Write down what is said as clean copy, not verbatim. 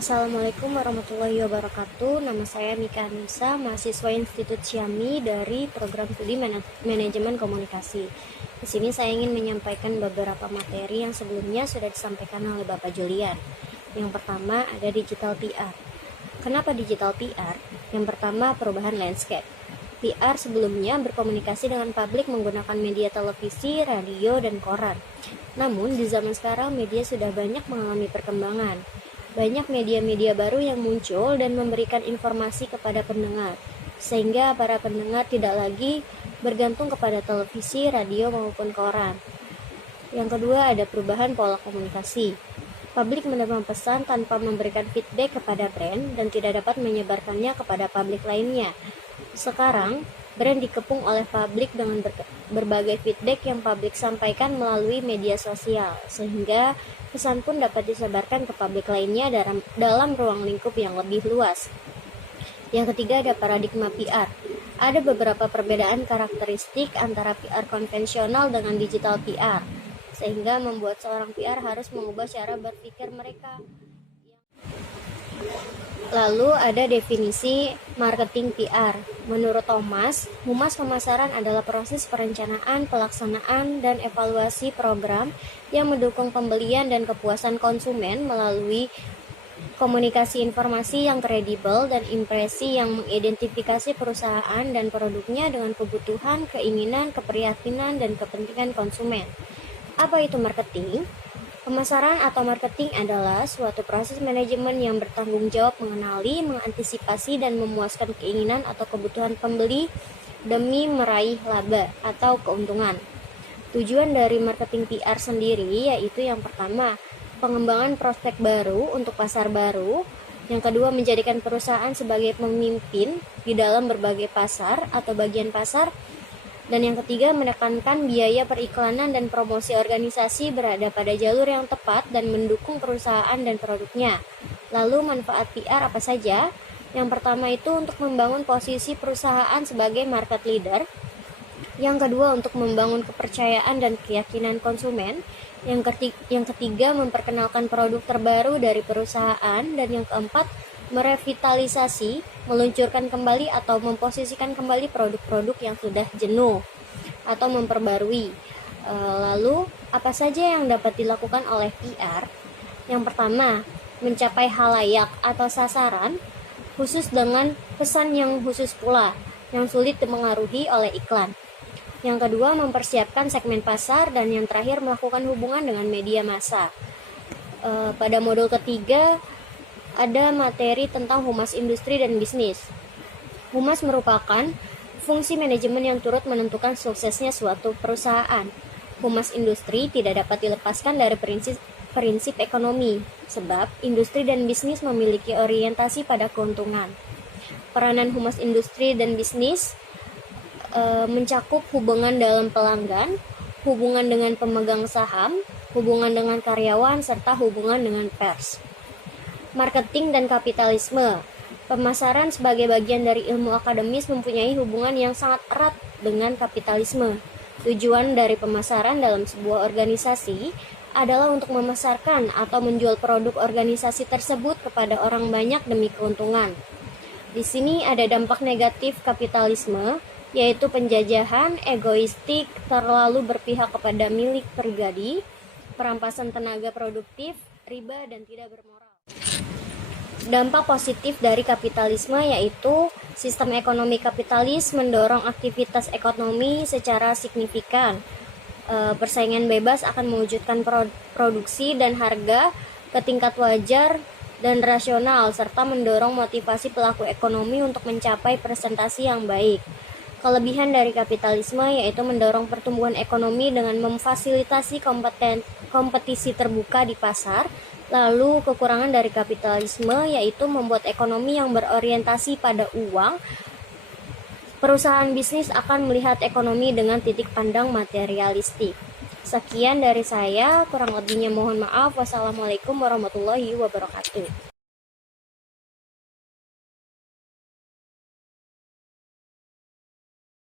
Assalamualaikum warahmatullahi wabarakatuh. Nama saya Mika Anissa, mahasiswa Institut Xiaomi dari program Studi Manajemen Komunikasi. Di sini saya ingin menyampaikan beberapa materi yang sebelumnya sudah disampaikan oleh Bapak Julian. Yang pertama ada digital PR. Kenapa digital PR? Yang pertama, perubahan landscape. PR sebelumnya berkomunikasi dengan publik menggunakan media televisi, radio, dan koran. Namun di zaman sekarang media sudah banyak mengalami perkembangan. Banyak media-media baru yang muncul dan memberikan informasi kepada pendengar, sehingga para pendengar tidak lagi bergantung kepada televisi, radio, maupun koran. Yang kedua, ada perubahan pola komunikasi. Publik menerima pesan tanpa memberikan feedback kepada brand dan tidak dapat menyebarkannya kepada publik lainnya. Sekarang, brand dikepung oleh publik dengan berbagai feedback yang publik sampaikan melalui media sosial, sehingga pesan pun dapat disebarkan ke publik lainnya dalam ruang lingkup yang lebih luas. Yang ketiga, ada paradigma PR. Ada beberapa perbedaan karakteristik antara PR konvensional dengan digital PR, sehingga membuat seorang PR harus mengubah cara berpikir mereka. Lalu ada definisi marketing PR. Menurut Thomas, humas pemasaran adalah proses perencanaan, pelaksanaan, dan evaluasi program yang mendukung pembelian dan kepuasan konsumen melalui komunikasi informasi yang kredibel dan impresi yang mengidentifikasi perusahaan dan produknya dengan kebutuhan, keinginan, keprihatinan, dan kepentingan konsumen. Apa itu marketing? Pemasaran atau marketing adalah suatu proses manajemen yang bertanggung jawab mengenali, mengantisipasi, dan memuaskan keinginan atau kebutuhan pembeli demi meraih laba atau keuntungan. Tujuan dari marketing PR sendiri yaitu yang pertama, pengembangan prospek baru untuk pasar baru. Yang kedua, menjadikan perusahaan sebagai pemimpin di dalam berbagai pasar atau bagian pasar. Dan yang ketiga, menekankan biaya periklanan dan promosi organisasi berada pada jalur yang tepat dan mendukung perusahaan dan produknya. Lalu manfaat PR apa saja? Yang pertama itu untuk membangun posisi perusahaan sebagai market leader. Yang kedua, untuk membangun kepercayaan dan keyakinan konsumen. Yang ketiga, memperkenalkan produk terbaru dari perusahaan. Dan yang keempat, merevitalisasi, meluncurkan kembali atau memposisikan kembali produk-produk yang sudah jenuh atau memperbarui. Lalu, apa saja yang dapat dilakukan oleh PR? Yang pertama, mencapai halayak atau sasaran khusus dengan pesan yang khusus pula, yang sulit dipengaruhi oleh iklan. Yang kedua, mempersiapkan segmen pasar. Dan yang terakhir, melakukan hubungan dengan media massa. Pada modul ketiga, ada materi tentang humas industri dan bisnis. Humas merupakan fungsi manajemen yang turut menentukan suksesnya suatu perusahaan. Humas industri tidak dapat dilepaskan dari prinsip ekonomi, sebab industri dan bisnis memiliki orientasi pada keuntungan. Peranan humas industri dan bisnis mencakup hubungan dalam pelanggan, hubungan dengan pemegang saham, hubungan dengan karyawan, serta hubungan dengan pers. Marketing dan kapitalisme. Pemasaran sebagai bagian dari ilmu akademis mempunyai hubungan yang sangat erat dengan kapitalisme. Tujuan dari pemasaran dalam sebuah organisasi adalah untuk memasarkan atau menjual produk organisasi tersebut kepada orang banyak demi keuntungan. Di sini ada dampak negatif kapitalisme, yaitu penjajahan, egoistik, terlalu berpihak kepada milik pribadi, perampasan tenaga produktif, riba, dan tidak bermoral. Dampak positif dari kapitalisme yaitu sistem ekonomi kapitalis mendorong aktivitas ekonomi secara signifikan. Persaingan bebas akan mewujudkan produksi dan harga ke tingkat wajar dan rasional, serta mendorong motivasi pelaku ekonomi untuk mencapai presentasi yang baik. Kelebihan dari kapitalisme yaitu mendorong pertumbuhan ekonomi dengan memfasilitasi kompetisi terbuka di pasar. Lalu kekurangan dari kapitalisme yaitu membuat ekonomi yang berorientasi pada uang. Perusahaan bisnis akan melihat ekonomi dengan titik pandang materialistik. Sekian dari saya, kurang lebihnya mohon maaf. Wassalamualaikum warahmatullahi wabarakatuh.